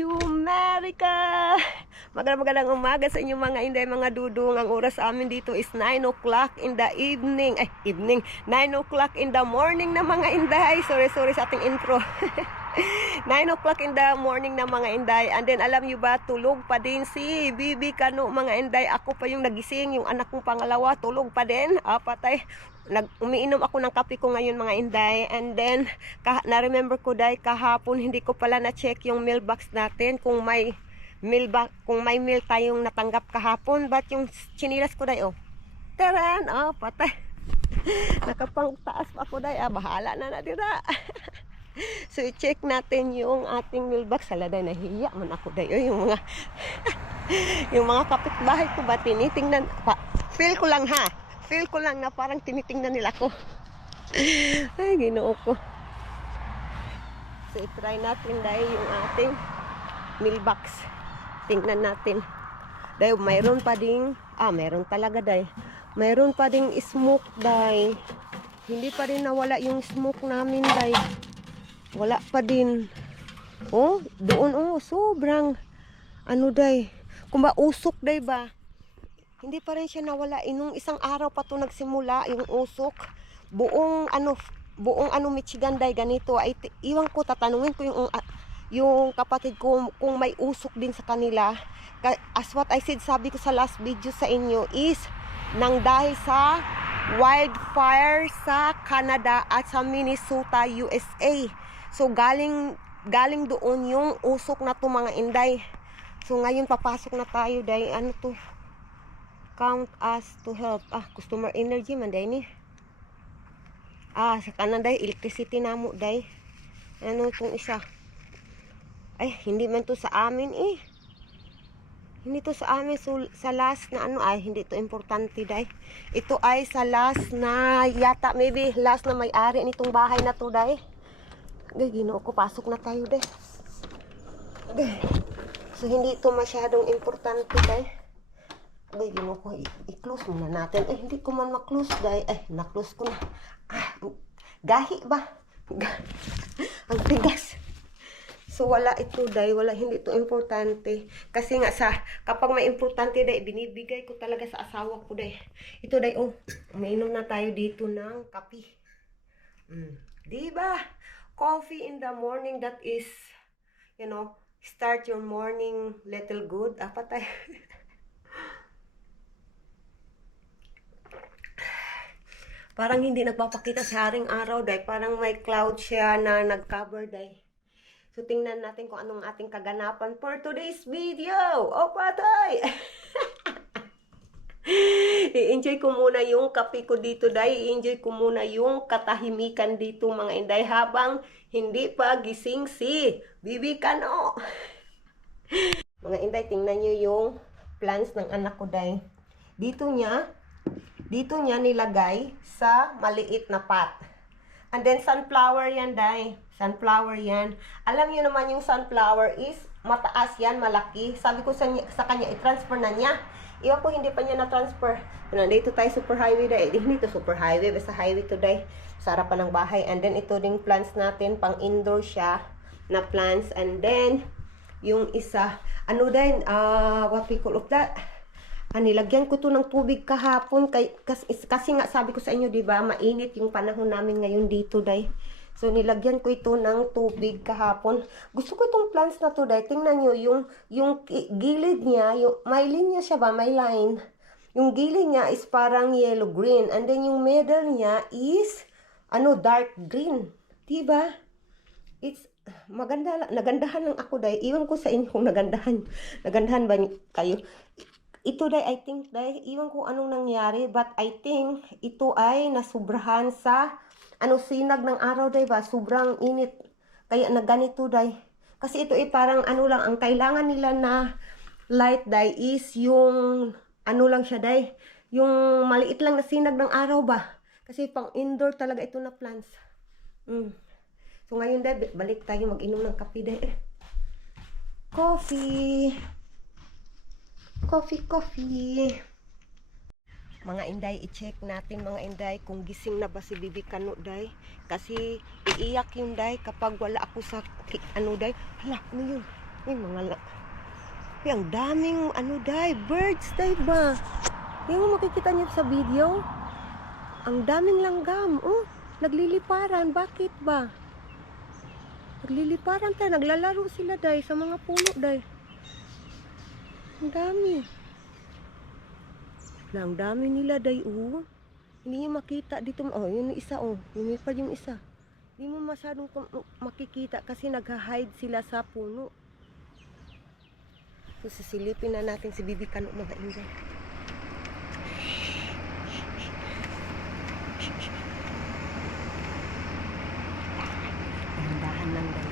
to America! Magandang umaga sa inyo mga inday, mga dudong. Ang oras sa amin dito is 9 o'clock in the evening. 9 o'clock in the morning na mga inday. Sorry sa ating intro. 9 o'clock in the morning na mga inday. And then alam nyo ba, tulog pa din si Bibi Kano mga inday. Ako pa yung nagising, yung anak kong pangalawa, tulog pa din. Patay. Umiinom ako ng kape ko ngayon mga inday. And then, na-remember ko dahil kahapon hindi ko pala na-check yung mailbox natin kung may mail tayong natanggap kahapon. But yung chinilas ko dahil, taran, patay. Nakapangtaas pa ako dahil, bahala na dira. So, i-check natin yung ating mailbox. Saladay, nahiya man ako dahil. Yung mga yung mga kapitbahay ko ba tinitingnan, feel ko lang na parang tinitingnan nila ko. Ay, ginoo ko. So, i-try natin dahil yung ating mailbox. Tingnan natin. Dahil mayroon pa ding, mayroon talaga dahil. Mayroon pa ding smoke dahil. Hindi pa rin nawala yung smoke namin dahil. Wala pa din. Doon, sobrang, dahil. Kung ba usok dahil ba. Hindi pa rin siya nawala. Nung isang araw pa to nagsimula yung usok. Buong Michigan dahil ganito. Ay, iwan ko, tatanungin ko yung kapatid ko kung may usok din sa kanila. As what I said, sabi ko sa last video sa inyo is nang dahil sa wildfire sa Canada at sa Minnesota, USA. So galing doon yung usok na to mga inday. So ngayon papasok na tayo dahil to? Count us to help. Customer energy man day ni. Sa kanan day electricity namo day. Itong isa. Ay, hindi man to sa amin Hindi to sa amin. So, sa last na hindi to importante day. Ito ay sa last na yata, maybe last na may-ari nitong bahay na to day. Ginoo ko, pasok na tayo day. So, hindi to masyadong importante day. Ginoo ko, i-close muna natin. Hindi ko man ma-close day. Na-close ko na. Gahi ba? Ang bigas. So wala ito day, hindi ito importante. Kasi nga kapag may importante day, binibigay ko talaga sa asawa ko day. Ito day, umiinom na tayo dito ng kape. Diba? Coffee in the morning, that is, start your morning little good. Patay. Parang hindi nagpapakita sa haring araw day. Parang may cloud siya na nag-cover day. So, tingnan natin kung anong ating kaganapan for today's video. Patay! I-enjoy ko muna yung kape ko dito, day. I-enjoy ko muna yung katahimikan dito, mga inday, habang hindi pa gising si Bibi Kano. Mga inday, tingnan nyo yung plants ng anak ko, day. Dito niya nilagay sa maliit na pot. And then, sunflower yan, day. Sunflower yan. Alam niyo naman yung sunflower is mataas yan, malaki. Sabi ko sa kanya, i-transfer na niya. Iwan ko, hindi pa niya na-transfer. Nandito tayo super highway, day. Hindi to super highway, basta highway today. Sa harapan ng bahay. And then, ito ding plants natin, pang indoor siya na plants. And then, yung isa, din, what we call of that? Nilagyan ko to ng tubig kahapon kasi nga sabi ko sa inyo, di ba, mainit yung panahon namin ngayon dito, day. So nilagyan ko ito ng tubig kahapon. Gusto ko itong plants na to, day. Tingnan niyo yung gilid niya, may linya siya ba, may line. Yung gilid niya is parang yellow green, and then yung middle niya is dark green. Di ba? It's maganda, nagandahan lang ako, day. Iwan ko sa inyo kung nagandahan ba kayo. Ito day, I think day, iwan ko anong nangyari, but I think ito ay nasubrahan sa sinag ng araw day ba, sobrang init, kaya naganito day. Kasi ito ay parang lang, ang kailangan nila na light day is yung lang siya day, yung maliit lang na sinag ng araw ba, kasi pang indoor talaga ito na plants. So ngayon day, balik tayo mag-inom ng kape day. Coffee. Mga inday, i-check natin mga inday kung gising na ba si Bibi Kano, day. Kasi iiyak yun, day, kapag wala ako sa day. Hala, ano yun? Ay, ay, ang daming ano day, birds day ba? Yung makikita niyo sa video, ang daming langgam. Oh, nagliliparan. Bakit ba? Nagliliparan tayo, naglalaro sila day sa mga puno day. Ang dami. Ang dami nila day, oh. Hindi niyo makita dito. Oh, yun yung isa, oh. Lumipad yung isa. Hindi mo masyadong makikita kasi nag-hide sila sa puno. So, sisilipin na natin si Bibi Kano, mga inday. Dahan-dahan lang day.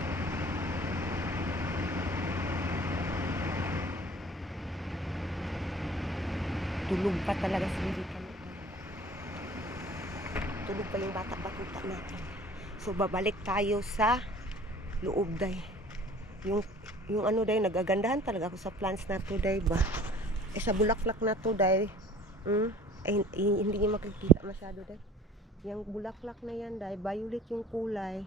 Tulog pa talaga si Bibi Kano. Tulog pa yung bata-batuta natin. So, babalik tayo sa loob day. Yung ano day, nagagandahan talaga ako sa plants na to day ba. Eh sa bulaklak na to day, hindi niyo makikita masyado day. Yung bulaklak na yan day, violet yung kulay.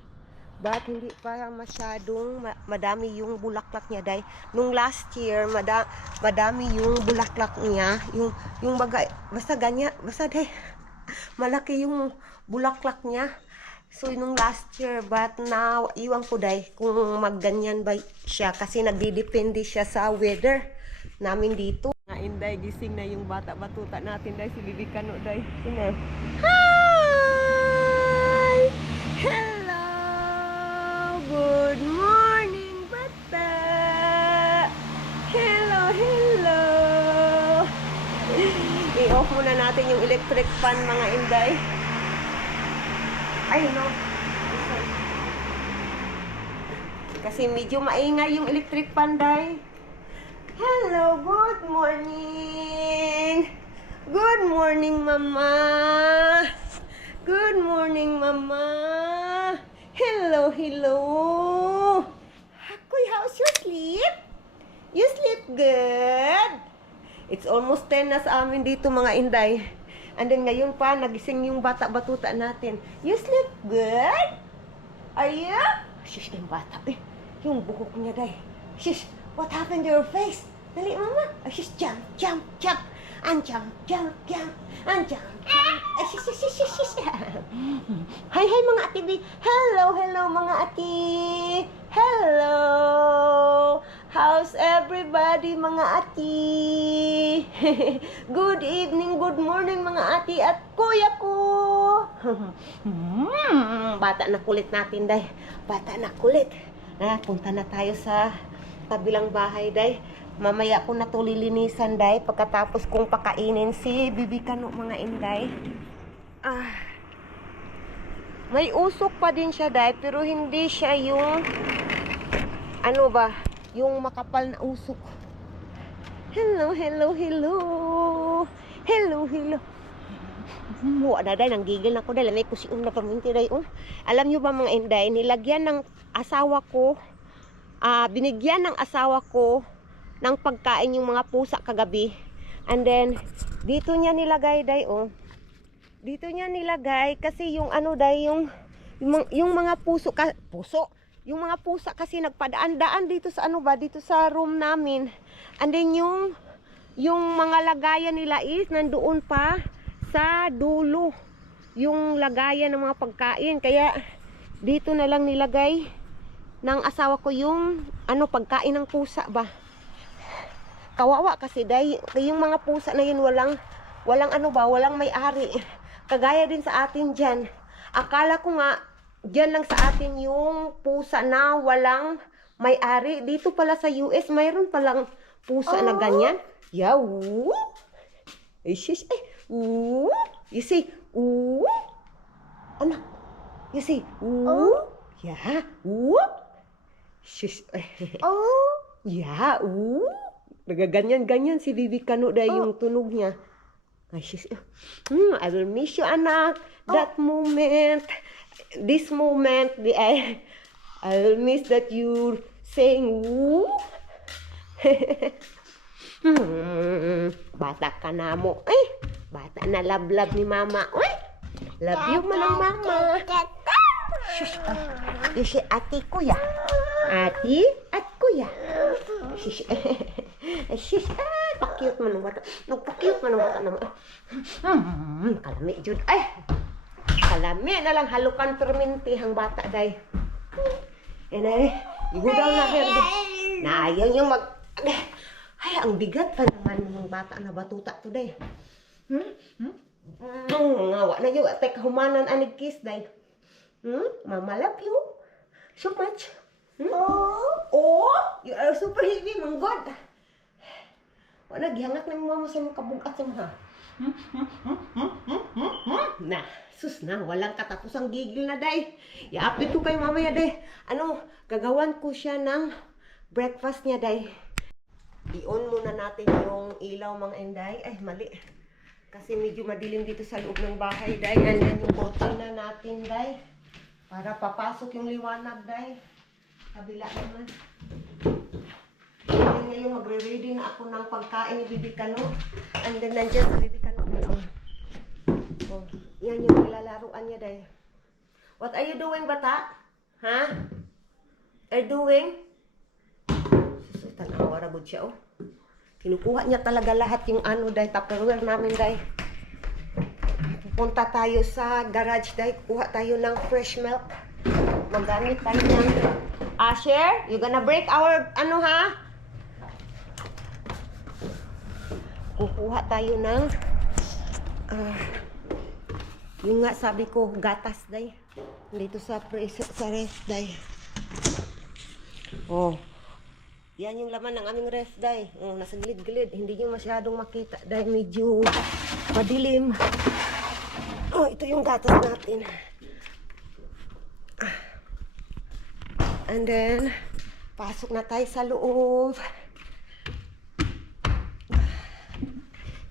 But hindi pa masyadong madami yung bulaklak niya day. Nung last year, madami yung bulaklak niya. Yung bagay, basta ganyan, basta day, malaki yung bulaklak niya. So, nung last year, but now, iwan ko day kung magganyan ba siya kasi nagdidepende siya sa weather namin dito. Ngayon day, gising na yung bata-batuta natin day, si Bibi Kano day. Sino? Hi! Hello! Good morning, bata! Hello, hello! I-off muna natin yung electric fan, mga inday. Ay, no. Kasi medyo maingay yung electric pan, day. Hello, good morning. Good morning, mama. Good morning, mama. Hello, hello. Hakoy, how's your sleep? You sleep good? It's almost 10 na sa amin dito, mga inday. And then ngayon pa, nagising yung bata-batuta natin. You sleep good? Are you? Shish, yung bata. Eh, yung buhok niya, day. Shish, what happened to your face? Dali, mama. Shish, jump, jump, jump. And jump, jump, jump. And jump, jump. Shish, shish, shish, shish. Hi, hi, mga ati. Hello, hello, mga ati. Hello. How's everybody, mga ati? Good evening, good morning, mga ati at kuya ko. Bata na kulit natin, day. Bata na kulit. Punta na tayo sa kabilang bahay, day. Mamaya ko na to lilinisan, day. Pagkatapos kong pakainin si Bibi Kano, mga inday. May usok pa din siya, day. Pero hindi siya yung ano ba? Yung makapal na usok. Hello, hello, hello. Hello, hello. Wala day, nanggigil na ko dahil may kusiun na paminti day. Alam nyo ba, mga inday, nilagyan ng asawa ko, binigyan ng asawa ko ng pagkain yung mga pusa kagabi. And then, dito niya nilagay day, Dito niya nilagay kasi yung ano day, yung mga puso. Yung mga pusa kasi nagpadaan-daan dito sa ano ba, dito sa room namin. And then yung mga lagayan nila is nandoon pa sa dulo. Yung lagayan ng mga pagkain. Kaya dito na lang nilagay ng asawa ko yung ano, pagkain ng pusa ba. Kawawa kasi dahil yung mga pusa na yun walang ano ba, walang may-ari. Kagaya din sa atin dyan. Akala ko nga diyan lang sa atin yung pusa na walang may-ari. Dito pala sa US, mayroon palang pusa na ganyan. Yeah, ooh. You see, ooh. Ano? You see, ooh. Yeah, ooh. Shush. Yeah, ooh. Nagaganyan-ganyan si Bibi Kano dahil yung tunog niya. Ay, shush. I will miss you, anak. That moment. This moment, I will miss that you saying woo. Bata ka na mo. Bata na love ni mama. Love you man ang mama. Shush. You say ati kuya. Ati at kuya. shish. Ay, shish. Ay, pa-cute man ang bata. Nagpa-cute man ang bata naman. Kalami, Jud. Ay, kalami na lang halukan perminti ang bata, day. Yan ay, ihudal na her. Na ayaw yung mag... Ay, ang bigat pa naman ng bata na batuta to, day. Ngawa na yung atek humanan anig kiss, day. Mama love you so much. Oh, you are super heavy, my God. Wala, gihangak na mo sa mga kabugat sa mga. Na, sus na, walang katapusang gigil na, day. I-update ko kayo mamaya, day. Ano, gagawan ko siya ng breakfast niya, day. I-on muna natin yung ilaw, mga inday. Ay, mali. Kasi medyo madilim dito sa loob ng bahay, day. And then yung curtain na natin, day. Para papasok yung liwanag, day. Kabila naman. And ngayon magre-ready na ako ng pagkain ni Bibi Kano. And then nandiyan sa Bibi Kano. Oh, yan yung nilalaruan niya, day. What are you doing, bata? Ha? Are you doing? Susunod, tanawa ragod siya, oh. Kinukuha niya talaga lahat yung ano, day. Tupperware namin, day. Pupunta tayo sa garage, day. Kuha tayo ng fresh milk. Magamit tayo ng... Asher, you gonna break our... Ano, ha? Kukuha tayo ng... yung nga sabi ko, gatas, day. Dito sa rest, day. Oh. Yan yung laman ng aming ref, day. Oh, nasa gilid-gilid. Hindi nyo masyadong makita, day. Medyo madilim. Oh, ito yung gatas natin. And then, pasok na tayo sa loob.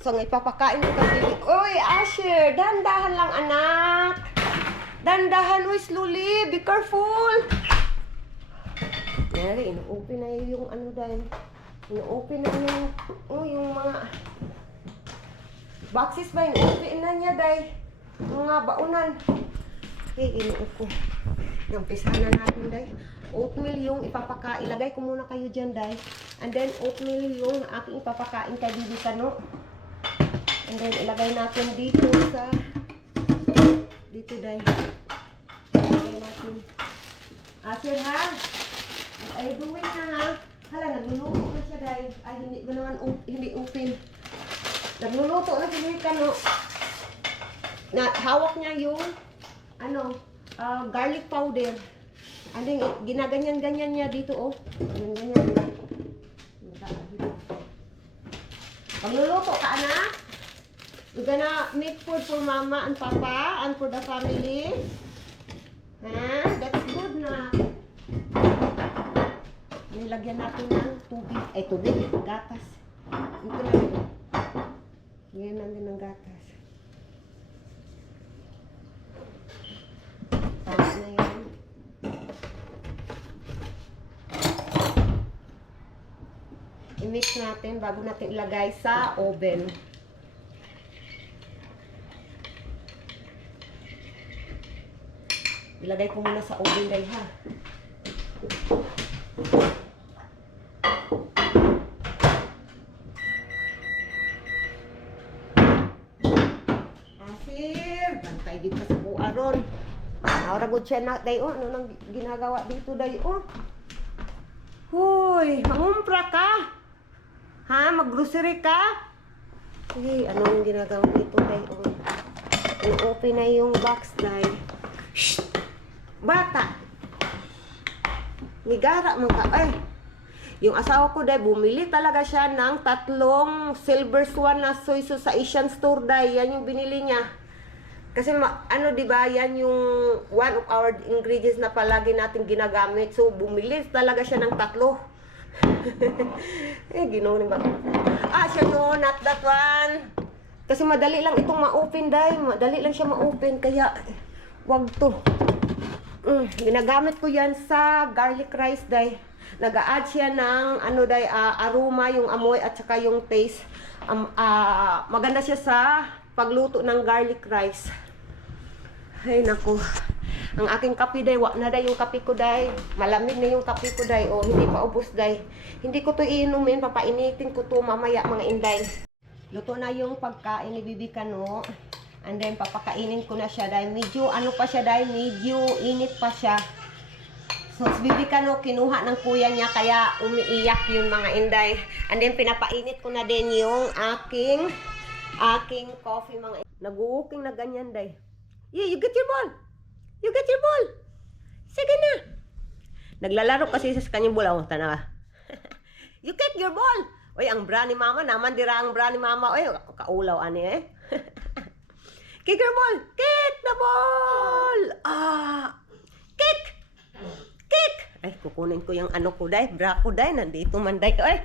So, ngayon papakain ko kay Bibi. Uy, Asher! Dandahan lang, anak! Dandahan, uy, slowly! Be careful! Nari, ino-open na yung ano dahil. Ino-open na yung mga boxes ba? Ino-open na niya dahil. Mga baunan. Okay, ino-open. Nampisahan na natin dahil. Oatmeal yung ipapakain. Ilagay ko muna kayo dyan dahil. And then, oatmeal yung aking ipapakain kay Bibi Kano. And then, ilagay natin dito sa... Dito dahil. Ilagay natin. Asir, ha? Ay, doing na, ha? Hala, nagluluto na siya dahil. Ay, hindi ba naman hindi open. Nagluluto na si Bibi Kano. Na, hawak niya yung ano, garlic powder. And then, ginaganyan-ganyan niya dito, oh. Ganyan. Pagluluto ka, anak. You're gonna make food for mama and papa and for the family. That's good na. Nilagyan natin ng tubig. Ay, tubig. Gatas. Ito na rin. Lagyan natin ng gatas. Tapos na yan. I-mix natin bago natin ilagay sa oven. Ilagay ko muna sa oven, guys, ha. Asir, bantay dito sa buaron. Nauragod siya na, day, oh. Ano nang ginagawa dito, day, oh. Huy, mangumpra ka. Ha? Mag-grocery ka? Hey, anong ginagawa dito, day, oh. I-open na yung box, day. Shh! Bata! Nigara mo ka. Ay! Yung asawa ko, day, bumili talaga siya ng 3 silver swan na soy sauce sa Asian store, day. Yan yung binili niya. Kasi, ano, diba, yan yung one of our ingredients na palagi natin ginagamit. So, bumili talaga siya ng 3. Eh, ginawa ba? Siya no, not that one. Kasi madali lang itong ma-open, day. Madali lang siya ma-open. Kaya, wag to. Ginagamit ko yan sa garlic rice, day. Nag-a-add siya ng ano, day, aroma, yung amoy at saka yung taste. Maganda siya sa pagluto ng garlic rice. Ay, naku. Ang aking kape day, wa na day yung kape ko day. Malamig na yung kape ko day. O, hindi pa ubos day. Hindi ko to iinumin, papainitin ko to mamaya mga inday. Luto na yung pagkain ni Bibi Kano. And then papakainin ko na siya day. Medyo ano pa siya day, medyo init pa siya. So, si Bibi Kano, kinuha ng kuya niya, kaya umiiyak yung mga inday. And then, pinapainit ko na din yung aking coffee, mga inday. Nag-walking na ganyan, day. Yeah, you get your ball! You get your ball! Sige na! Naglalaro kasi sa kanyang bola. Oh, tanawa. You get your ball! Oy, ang bra ni mama, naman dira ang bra ni mama. Oy, kaulaw, ani eh. Kick your ball! Kick the ball! Kick! Kick! Ay, kukunin ko yung ano ko, day. Bra ko, day. Nandito man, day. Ay!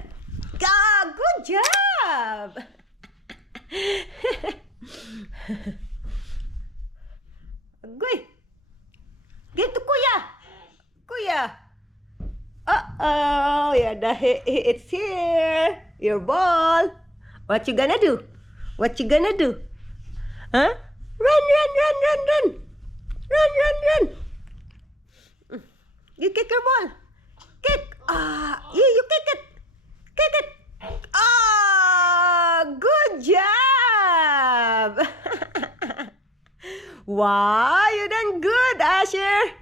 Good job! Agoy! Dito, kuya! Kuya! Uh-oh! Yeah, it's here! Your ball! What you gonna do? What you gonna do? Huh? Run, run, run, run, run! Run, run, run! You kick your ball. Kick. You kick it. Kick it. Good job. Wow, you done good, Asher.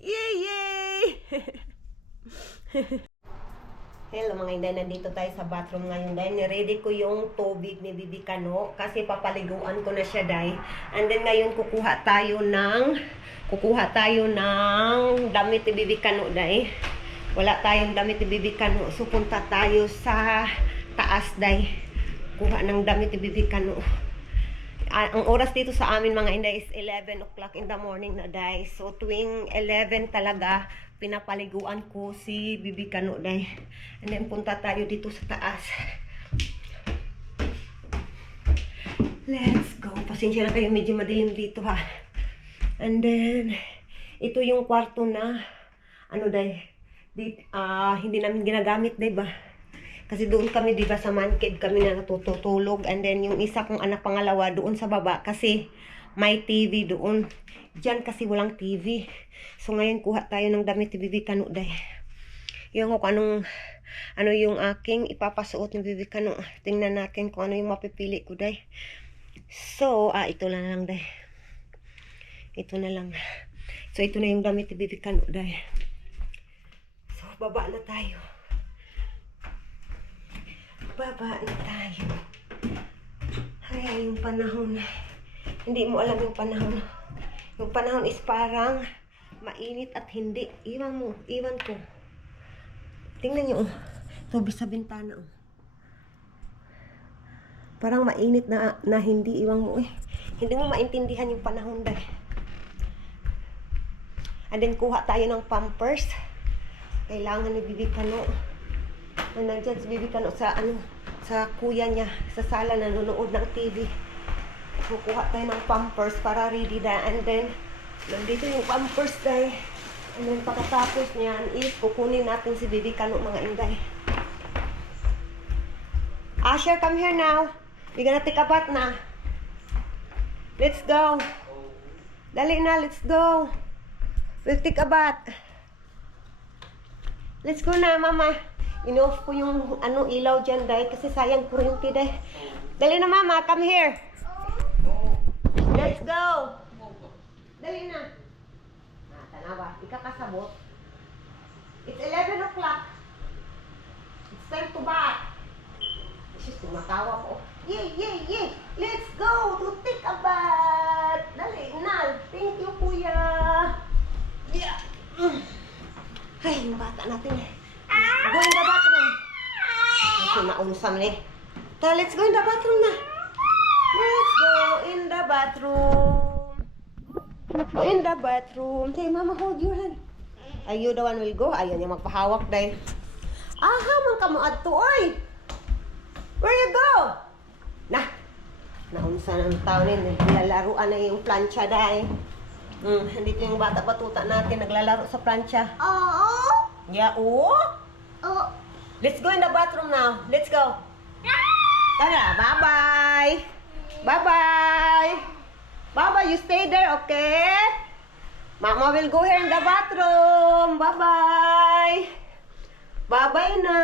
Yay, yay. Hello mga inday, nandito tayo sa bathroom ngayon day. Niready ko yung tubig ni Bibi Kano kasi papaliguan ko na siya day. And then ngayon kukuha tayo ng damit ni Bibi Kano day. Wala tayong damit ni Bibi Kano. So punta tayo sa taas day. Kuha ng damit ni Bibi Kano. Ang oras dito sa amin mga inday is 11 o'clock in the morning na day. So tuwing 11 talaga pinapaliguan ko si Bibi Kano day. And then punta tayo dito sa taas. Let's go. Pasensya na kayo, medyo madilim dito ha. And then ito yung kwarto na ano day, hindi namin ginagamit day ba? Kasi doon kami diba sa man cave kami na natutulog. And then yung isa kong anak pangalawa doon sa baba kasi may TV doon. Diyan kasi walang TV. So ngayon kuha tayo ng damit ni Bibi Kano day. Yung kung ano yung aking ipapasuot ni Bibi Kano. Tingnan natin kung ano yung mapipili ko day. So, ito na lang day. Ito na lang. So ito na yung damit ni Bibi Kano day. So baba na tayo. Baba na tayo. Ay, yung panahon. Hindi mo alam yung panahon. Yung panahon is parang mainit at hindi. Iwan mo. Iwan ko. Tingnan nyo. Tubig sa bintana. Parang mainit na hindi. Iwan mo. Hindi mo maintindihan yung panahon dahil. And then kuha tayo ng pampers. Kailangan ni Bibi Kano. Nandyan si Bibi Kano sa kuya niya. Sa sala nanonood ng TV. So, kuha tayo ng pampers para ready na. And then, nandito yung pampers dahil. And then, pagkatapos niyan is kukunin natin si Bibi Kano mga inday. Asher, come here now. We're gonna take a bath na. Let's go. Dali na, let's go. We'll take a bath. Let's go na, mama. Inoff ko yung ilaw dyan, day. Kasi sayang kuryente, day. Dali na, mama. Come here. Let's go. Dali na. Tanawa. Ikakasabot. It's 11 o'clock. It's time to bath. Sis, tumatawa ko. Yay, yay, yay. Let's go to take a bath. Dali na. Thank you, kuya. Yeah. Ay, yung bata natin eh. Go in the bathroom. Ito naunsam eh. Tara, let's go in the bathroom na. Let's go in the bathroom. In the bathroom. Say, mama, hold your hand. Are you the one will go? Ayaw niya magpahawak dahil. Man ka mo adto, oy. Where you go? Naunsa ng taon eh. Naglalaroan na yung plancha dahil. Dito yung bata batuta natin. Naglalaro sa plancha. Oo. Yeah, oo? Oo. Let's go in the bathroom now. Let's go. Tara, bye-bye. Bye-bye. Bye-bye. You stay there, okay? Mama will go here in the bathroom. Bye-bye. Bye-bye na.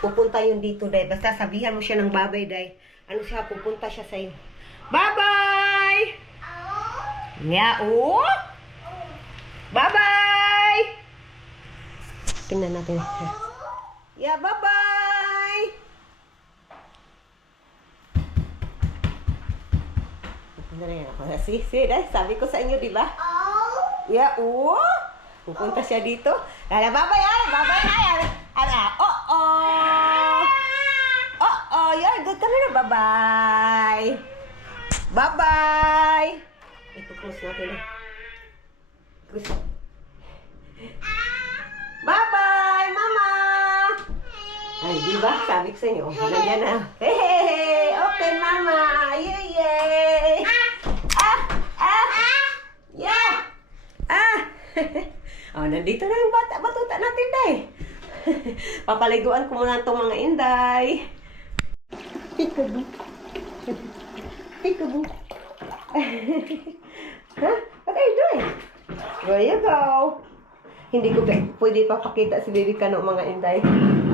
Pupunta yun dito, Day. Basta sabihan mo siya ng bye-bye, Day. Ano siya, pupunta siya sa'yo. Bye-bye! Yeah, oh! Bye-bye! Tingnan natin. Yeah, bye-bye! Pupunta na yan ako. See, Day, sabi ko sa inyo, di ba? Yeah, oh! Pupunta siya dito. Bye-bye, ay! Bye-bye, ay! Oh-oh! Oh-oh! Yeah, good ka na. Bye-bye! Bye-bye! Ito, close natin. Close. Bye-bye, Mama! Ay, di ba? Sabi ko sa inyo. Nandiyan na. Hey! Open, Mama! Yay! Yay! Yeah! Oh, nandito na yung batuta natin, Day. Papaliguan ko muna itong mga inday. Peekaboo. Peekaboo. Huh? What are you doing? There you go. Hindi ko pwede papakita si Baby Kano mga inday.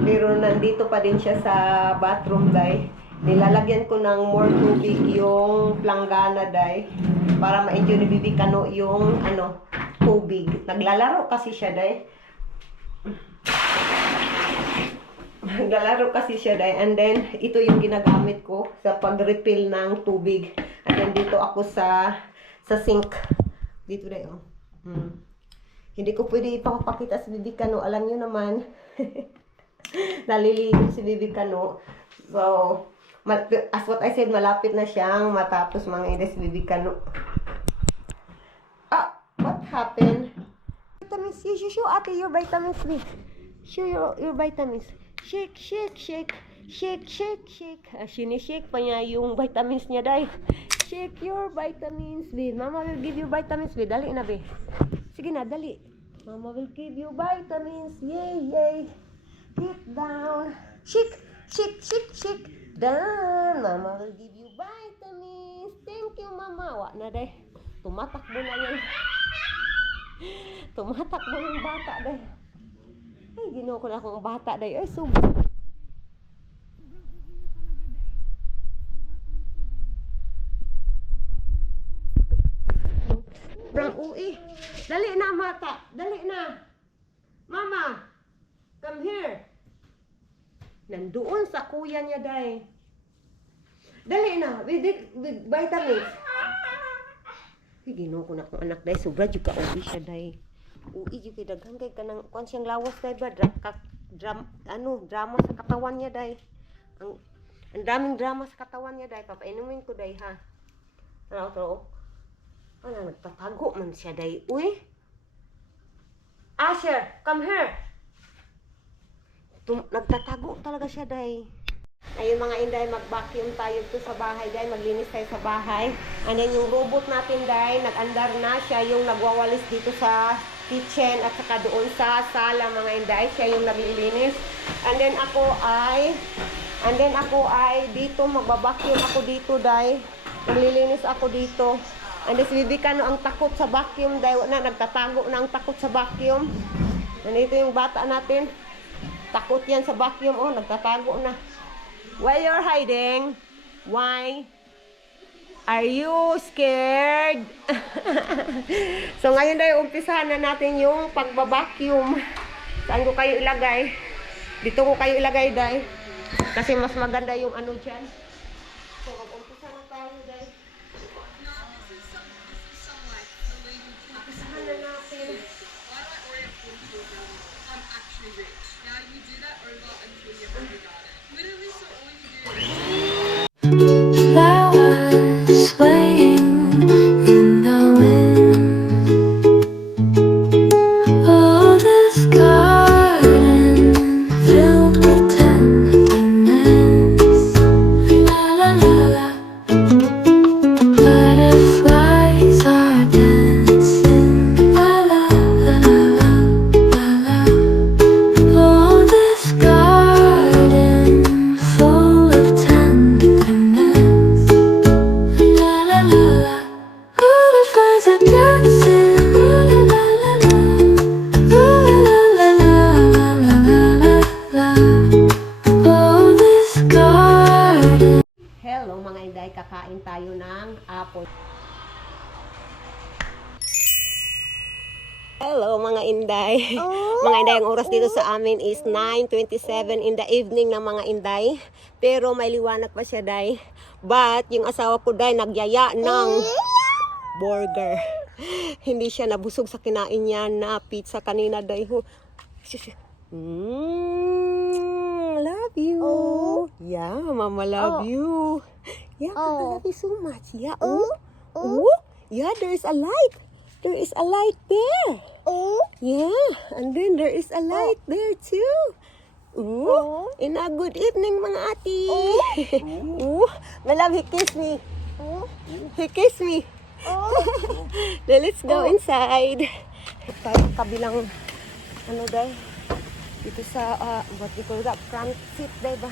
Pero nandito pa din siya sa bathroom, Day. Nilalagyan ko ng more tubig yung planggana, Day. Para ma-enjoy ni Baby Kano yung tubig. Naglalaro kasi siya, Day. Naglalaro kasi siya, Day. And then, ito yung ginagamit ko sa pag-refill ng tubig. And then, dito ako sa sink. Dito, Day, oh. Hindi ko pwede ipapakita si Baby Kano. Alam nyo naman, naliligo si Baby Kano. So, as what I said, malapit na siyang matapos mga inday si Baby Kano. What happened? Vitamins. You show ate your vitamins, please. Show your vitamins. Shake, shake, shake. Shake, shake, shake. Sinishake pa niya yung vitamins niya, Day. Shake your vitamins, babe. Mama will give you vitamins, babe. Dali na, babe. Sige na, dali. Mama will give you vitamins. Yay, yay. Get down. Shake, shake, shake, shake. Down. Mama will give you vitamins. Thank you, Mama. Wa na, Day. Tumatakbo na yan. Tumatakbo yung bata, Day. Ay, ginawa ko na akong bata, Day. Ay, From UI. Dali na, mata. Dali na. Mama, come here. Nandoon sa kuya niya, Day. Dali na. With vitamins. Ay, ginawa ko na akong anak, Day. Sobra juga UI siya, Day. UI juga daghan kay kanang kuan siyang lawas, Day ba? Drama sa katawan niya, Day. Ang daming drama sa katawan niya, Day. Papainumin ko, Day, ha. Ano to? Ano, nagtatago man siya, Day. Uy! Asher, come here! Nagtatago talaga siya, Day. Ayun mga inday, mag-vacuum tayo dito sa bahay, Day. Maglinis tayo sa bahay. And then yung robot natin, Day, nag-andar na siya yung nagwawalis dito sa kitchen at saka doon sa sala, mga inday. Siya yung naglilinis. And then ako ay dito, magbabacuum ako dito, Day. Maglilinis ako dito. And this Baby Kano ang takot sa vacuum, Day. Na, nagtatago na ang takot sa vacuum. Nandito yung bata natin. Takot yan sa vacuum. Oh, nagtatago na. Why you're hiding? Why? Are you scared? So ngayon, Day, umpisahan na natin yung pagbabacuum. Saan ko kayo ilagay? Dito ko kayo ilagay, Day. Kasi mas maganda yung ano dyan. So mag-umpisa na tayo, Day. Umpisahan na natin. Flowers swaying in the wind. Oh, this garden filled with tenderness. La la la la. Butterflies are dancing. La la la la la la. Oh, this garden. Hello mga Inday. Mga Inday, ang oras dito sa amin is 9:27 in the evening na mga Inday. Pero may liwanag pa siya, Day. But yung asawa ko, Day, nagyaya ng burger. Hindi siya nabusog sa kinain niya na pizza kanina, Day. Love you. Yeah, Mama love you. Yeah, Papa love you so much. Yeah, yeah, there is a light. There is a light there. Yeah, and then there is a light there too. And a good evening, mga ati. My love, he kissed me. He kissed me. Then let's go inside. Tayo kabilang, ano day? Dito sa, what we call that, front seat, day ba?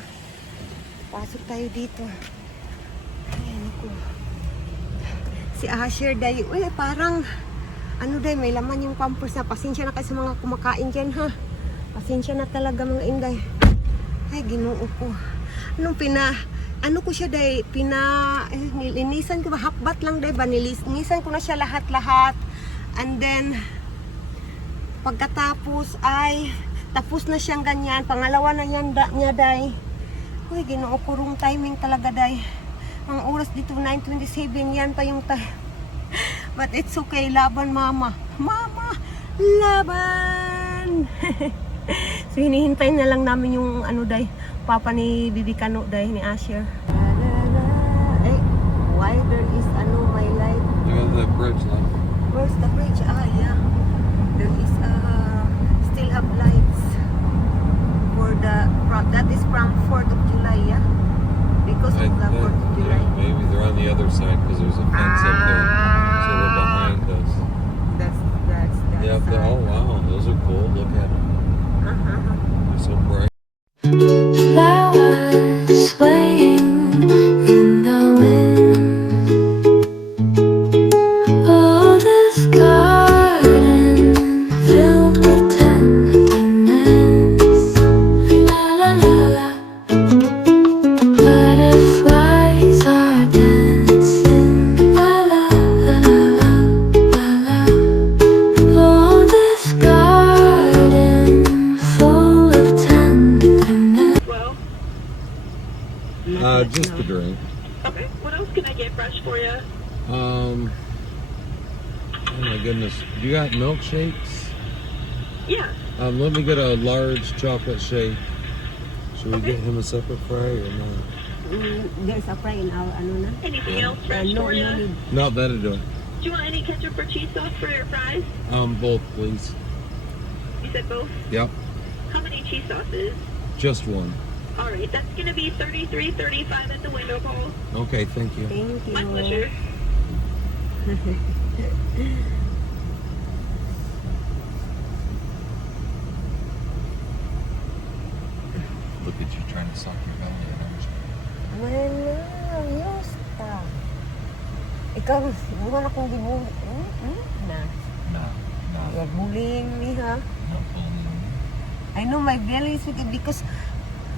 Pasok tayo dito. Ayan ako. Si Asher, day, uy, parang, ano day, may laman yung pampers na. Pasensya na kayo sa mga kumakain dyan, ha? Pasensya na talaga, mga Inday. Ay, ginoo ko. Ano ko siya, day, nilinisan ko ba? Hakbat lang, day ba? Nilinisan ko na siya lahat-lahat. And then, pagkatapos ay, tapos na siyang ganyan. Pangalawa na yan niya, day. Uy, ginoo ko, wrong timing talaga, day. Ang oras dito, 9:27, yan pa yung But it's okay, laban mama. Mama, laban! So hinihintay na lang namin yung ano day, papa ni Bibi Kano day, ni Asher. Eh, why there is my light? You got that bridge left. Where's the bridge? Ah, yeah. There is still have lights for that is from 4th of July, yeah? Because of the 4th of July. Yeah, maybe they're on the other side because there's a fence up there. So they're behind us. That's Yeah, oh wow, those are cool. Look at them. They're so bright. Flowers swaying in the wind. Oh, this garden filled with tenderness. La la la la. Butterflies are dancing. La la la la la la. Oh, this garden full of tenderness. Just the drink. Okay. What else can I get fresh for you? Oh my goodness. You got milkshakes? Yeah. Let me get a large chocolate shake. Should we get him a separate fry or not? There's a fry in our ano na. Anything else fresh No for you? need. No, that'll do it. Do you want any ketchup or cheese sauce for your fries? Both, please. You said both. Yep, How many cheese sauces? just one. All right. That's gonna be $33.35 at the window, Paul. Okay, thank you. Thank you. My pleasure. Look at you trying to suck your belly, aren't you? Wala, yosta. Ikaw, mukha na kong gibuli. Na. No, no, You're bullying me, ha? not bullying. I know my belly is weak because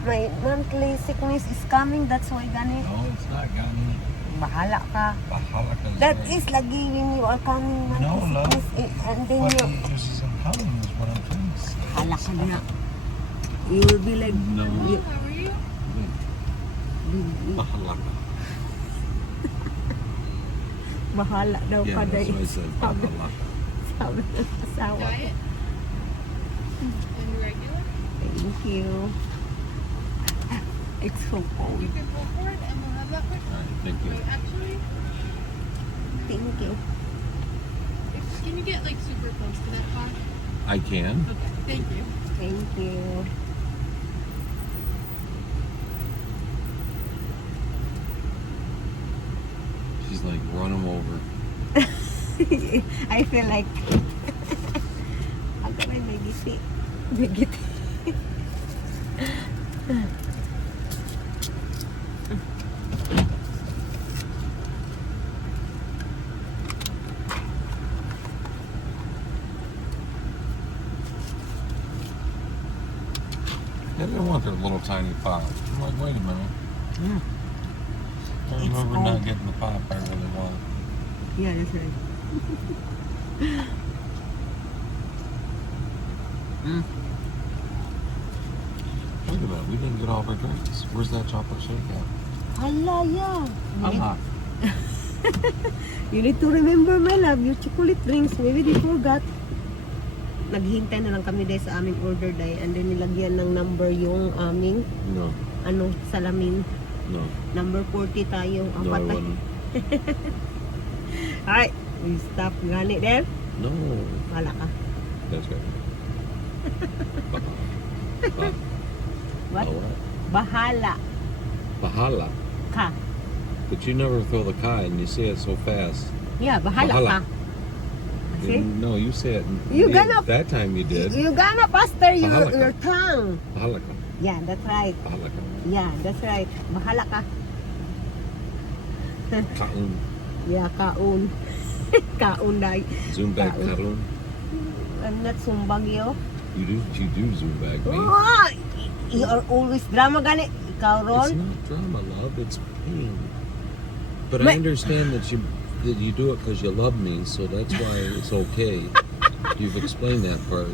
my monthly sickness is coming. That's why ganit. No, it's not gone. Bahala ka. Bahala ka That say. is lagi when you are coming monthly No, love. sickness. And then What you, this isn't coming is what I'm trying to say. bahala ka na. You will be like, No. you, Bahala ka. bahala daw Yeah, ka that's day. what I said. Bahala ka. Sabi ng asawa ko. And regular? Thank you. It's so cold. You can go for it and we'll have that for All right, thank you. Wait, actually, Thank you. can you get like super close to that car? I can. Okay, thank you. Thank you. She's like, run him over. I feel like ako may giti. May giti. They didn't want their little tiny pop. I'm like, wait a minute. Yeah. I It's remember old. not getting the pop I really want. Yeah, that's right. Mm. Wait a minute, we didn't get all of our drinks. Where's that chocolate shake at? Hala, yeah. Hala. You need to remember, my love, your chocolate drinks. Maybe they forgot. Naghintay na lang kami dahil sa aming order dahil and then nilagyan ng number yung aming No, salamin. no, Number 40 tayo. Ang no, I patay. wouldn't. Alright, we stop gani there. No, Wala ka. that's right. Bah- What? what? Bahala Bahala. ka. But you never throw the ka and you say it so fast. Yeah, bahala Bahala. ka. See? No, you say it. You did. gonna- That time you did. You gonna faster Bahala ka. your tongue. Bahala ka. Yeah, that's right. Bahala ka. Yeah, that's right. Bahala ka. Kaun. Yeah, kaun. Kaun dai. Zumbag Kaun. karun. I'm not sumbagyo. You do Zumbag me. Oh, you are always drama gani. Ikaw, It's Ron. not drama, love. It's pain. But Ma- I understand that you do it because you love me, so that's why it's okay. You've explained that part.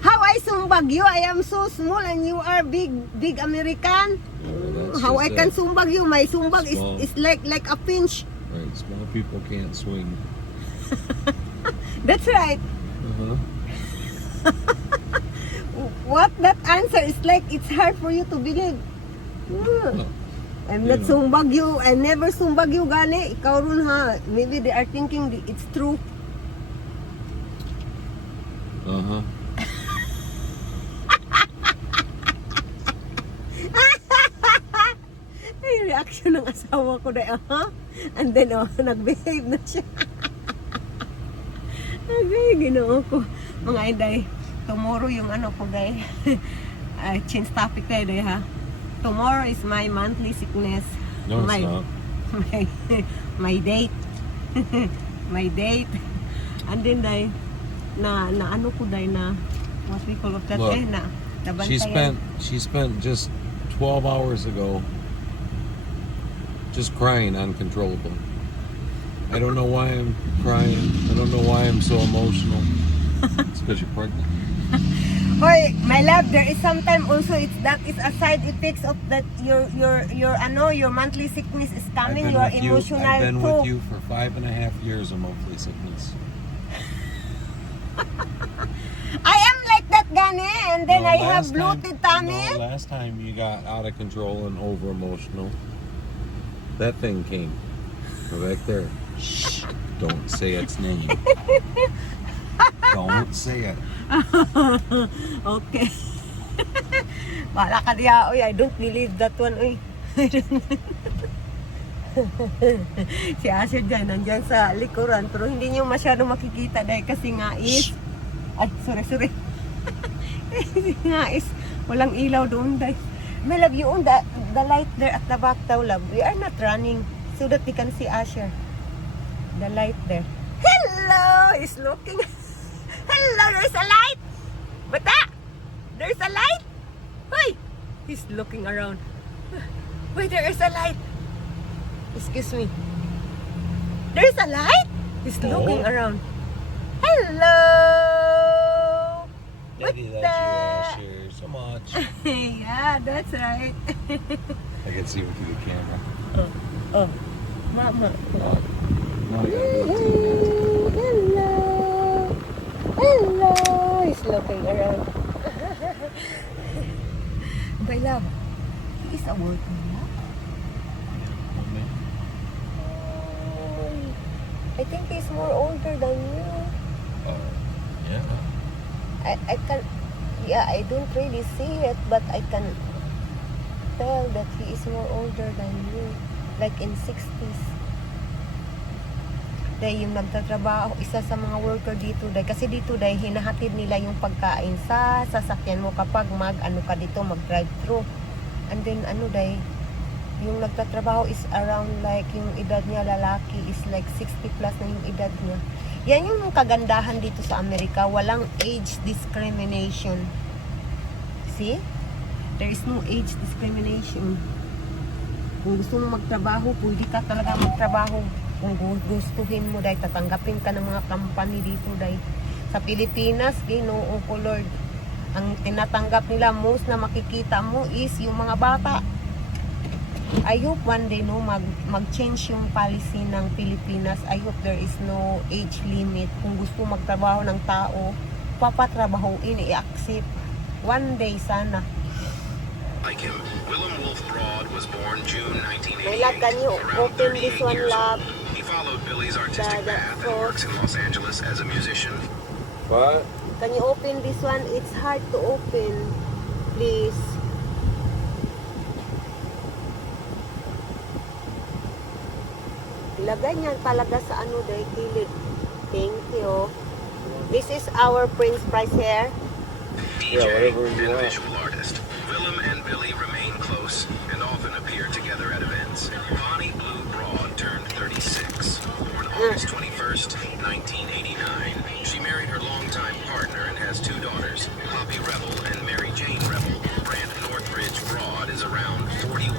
How I sumbag you? I am so small and you are big American. That's How just I can that. sumbag you? My sumbag Small. is like a pinch. Right, small people can't swing. That's right. Uh-huh. What that answer is like, it's hard for you to believe. Well, I'm not Yeah. sumbag you. I never sumbag you gani. Ikaw ron ha. Maybe they are thinking it's true. uh-huh. Ay, reaction ng asawa ko dahil, and then, nag-behave na siya. Okay, ginoo ko. Mga inday, tomorrow yung ano ko dahil, change topic tayo dahil ha. Tomorrow is my monthly sickness. No, it's my, not. my date. My date. And then dahil, na ano ko dahil na, what we call of that Look, na nabantayan. She spent just 12 hours ago just crying uncontrollably. I don't know why I'm crying. I don't know why I'm so emotional. It's because you're pregnant. Hoy, my love, there is sometimes also that is a side effects of that your monthly sickness is coming. You are emotional I've been too. with you for 5.5 years of monthly sickness. I am like that gani, and then No, I have last bloated time- tummy. No, last time you got out of control and over emotional. That thing came from back there. Shh! Don't say its name. Don't say it. Okay. Wala ka diya, oy. I don't believe that one, oy. Si Asher dyan, nandyan sa likuran, pero hindi niyo masyado makikita dahil kasi nga is... Ay, sorry. Kasi nga is, walang ilaw doon dahil. My love, you on the light there at the back daw, love. We are not running so that we can see Asher. The light there. Hello! He's looking. Hello, there's a light! Bata! There's a light! Hoy! He's looking around. Wait, there is a light! Excuse me. There's a light? He's looking around. Hello! Daddy What loves the- you, Asher, so much. Yeah, that's right. I can see with the camera. Oh, Mama. No, you gotta do it too. Hello. Hello. He's looking around. My love, he is a working man. I think he's more older than you. Yeah. I can, yeah, I don't really see it, but I can tell that he is more older than you. Like in 60s. Dahil yung nagtatrabaho, isa sa mga worker dito, dahil kasi dito dahil hinahatid nila yung pagkain sa sasakyan mo kapag mag-ano ka dito, mag-drive-thru. And then ano dahil, yung nagtatrabaho is around like yung edad niya lalaki is like 60 plus na yung edad niya. Yan yung kagandahan dito sa Amerika, walang age discrimination. See? There is no age discrimination. Kung gusto mo magtrabaho, pwede ka talaga magtrabaho. Kung gustuhin mo dahil tatanggapin ka ng mga company dito dahil Sa Pilipinas, Ginoo ko Lord, ang tinatanggap nila most na makikita mo is yung mga bata. I hope one day no mag-change yung policy ng Pilipinas. I hope there is no age limit. Kung gusto magtrabaho ng tao, papatrabahuin, i-accept. One day sana. Like him, Willem Wolf Broad was born June My love, 1988. can you around open 38 this one, years love? old. He followed Billy's artistic The path and cross. works in Los Angeles as a musician. What? Can you open this one? It's hard to open. Please. Ilagay niya talaga sa ano dahil kilig. Thank you. This is our Prince Price hair. DJ whatever you and want. visual artist. Willem and Billy remain close and often appear together at events. Bonnie Blue Broad turned 36, born August 21st, 1989. She married her longtime partner and has 2 daughters, Poppy Rebel and Mary Jane Rebel. Brandon Northridge Broad is around 41,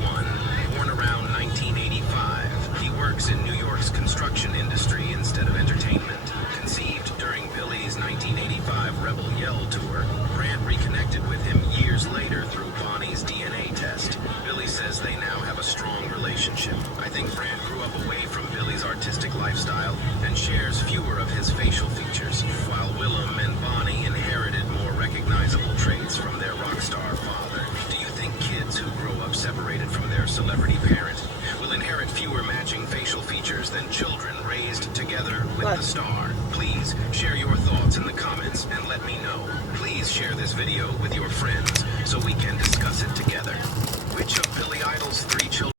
born around 1985. He works in New York's construction industry instead of entertainment. Conceived during Billy's 1985 Rebel Yell tour, Brand reconnected with him years later through Bonnie's DNA test. Billy says they now have a strong relationship. I think Brand grew up away from Billy's artistic lifestyle and shares fewer of his facial features, while Willem and Bonnie inherited more recognizable traits from their rock star father. Do you think kids who grow up separated from their celebrity parent will inherit fewer matching facial features than children raised together with the star? Please share your thoughts in the comments and let me know. Please share this video with your friends so we can discuss it together. Which of Billy Idol's 3 children